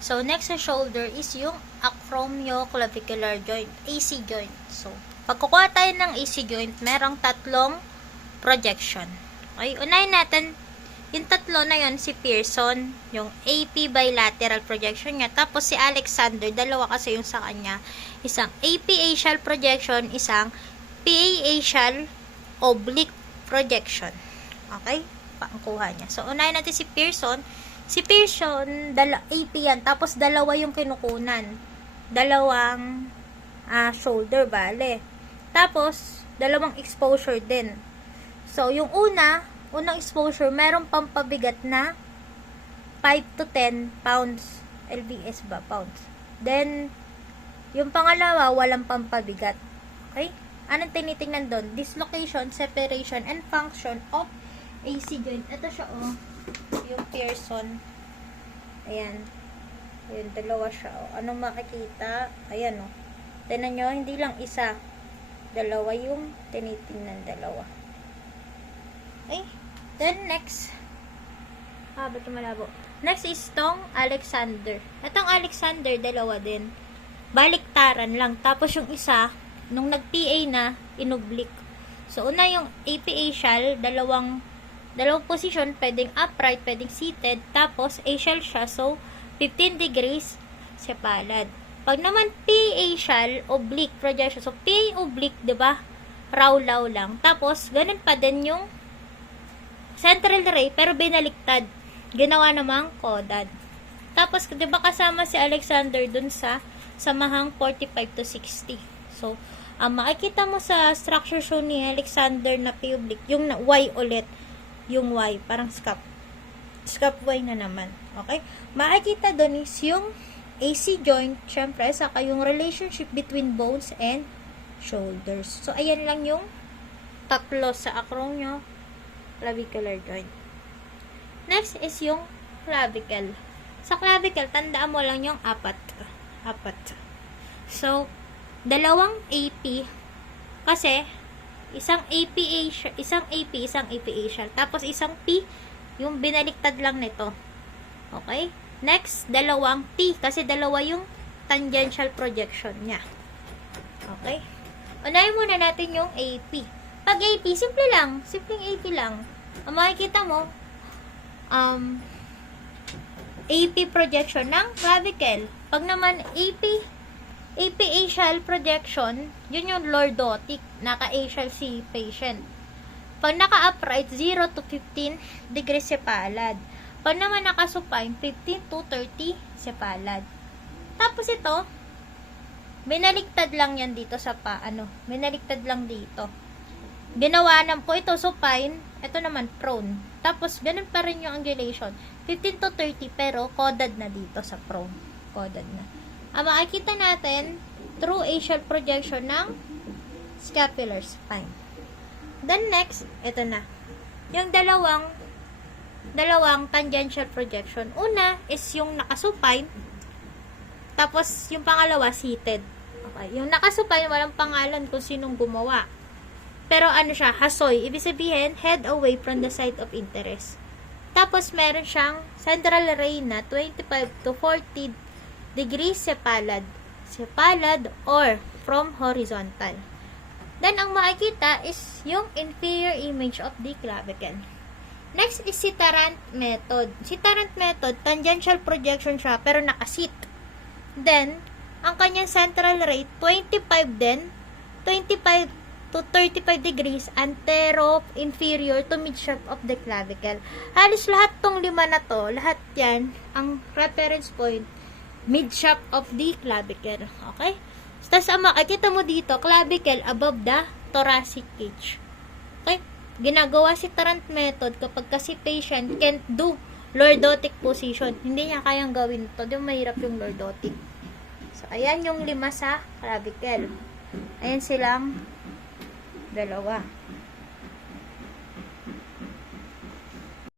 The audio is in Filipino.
So, next sa shoulder is yung acromioclavicular joint, AC joint. So, pag kukuha tayo ng AC joint, merong tatlong projection. Okay, unahin natin, yung tatlo na yon si Pearson, yung AP bilateral projection niya, tapos si Alexander, dalawa kasi yung sa kanya, isang AP axial projection, isang PA axial oblique projection. Okay, pangkuha niya. So, unahin natin si Pearson. Si Pearson, AP yan, tapos dalawa yung kinukunan. Dalawang shoulder, bale. Tapos, dalawang exposure din. So, yung unang exposure, merong pampabigat na 5 to 10 pounds. LBS ba? Pounds. Then, yung pangalawa, walang pampabigat. Okay? Anong tinitingnan doon? Dislocation, separation, and function of AC joint. Ito siya, oh. Yung Pearson. Ayan. Ayan, dalawa siya, oh. Anong makikita? Ayan, oh. Tignan nyo, hindi lang isa. Dalawa yung tinitingnan, dalawa. Okay? Then, next. Ba't malabo? Next is tong Alexander. Itong Alexander, dalawa din. Baliktaran lang. Tapos yung isa, nung nag-PA na, inublik. So, una yung AP axial, dalawang position, pwedeng upright, pwedeng seated. Tapos, axial siya. So, 15 degrees sa palad. Pag naman PA axial, oblique projection. So, PA oblique, diba? Raw-law lang. Tapos, ganun pa din yung central ray, pero binaliktad. Ginawa namang codad. Tapos, di ba kasama si Alexander dun sa samahang 45 to 60. So, makikita mo sa structure show ni Alexander na pubic, yung Y ulit. Yung Y, parang scap. Scap Y na naman. Okay? Makikita dun is yung AC joint, syempre, saka yung relationship between bones and shoulders. So, ayan lang yung tatlo sa acromioclavicular joint. Next is yung clavicle. Sa clavicle, tandaan mo lang yung apat. So, dalawang AP. Kasi, isang AP axial. Tapos, isang P, yung binaliktad lang nito. Okay? Next, dalawang T. Kasi, dalawa yung tangential projection niya. Okay? Unahin muna natin yung AP. Pag AP, simple lang. Simpleng AP lang. Ang makikita mo, AP projection ng clavicle. Pag naman AP axial projection, yun yung lordotic, naka-axial si patient. Pag naka-upright, 0 to 15 degrees sa palad. Pag naman naka-supine, 15 to 30 sa palad. Tapos ito, binaliktad lang yan dito sa binaliktad lang dito. Ginawa naman po ito supine, ito naman prone. Tapos, ganun pa rin yung angulation. 15 to 30, pero coded na dito sa prone. Coded na. Makikita natin, through axial projection ng scapular spine. Then next, ito na. Yung dalawang tangential projection. Una is yung nakasupine, tapos yung pangalawa, seated. Okay. Yung nakasupine, walang pangalan kung sinong gumawa. Pero ano siya, hasoy. Ibig sabihin, head away from the site of interest. Tapos, meron siyang central ray na 25 to 40 degrees sa palad. Sa palad or from horizontal. Then, ang makikita is yung inferior image of the clavicle. Next is si Tarrant method. Si Tarrant method, tangential projection siya, pero nakasit. Then, ang kanyang central ray, 25 din, 25 to 35 degrees antero-inferior to mid-shaft of the clavicle. Halos lahat tong lima na to, lahat yan, ang reference point, mid-shaft of the clavicle. Okay? Tapos, makikita mo dito, clavicle above the thoracic cage. Okay? Ginagawa si Tarrant method kapag kasi patient can't do lordotic position. Hindi niya kayang gawin ito. Di mahirap yung lordotic. So, ayan yung lima sa clavicle. Ayan silang dalawa.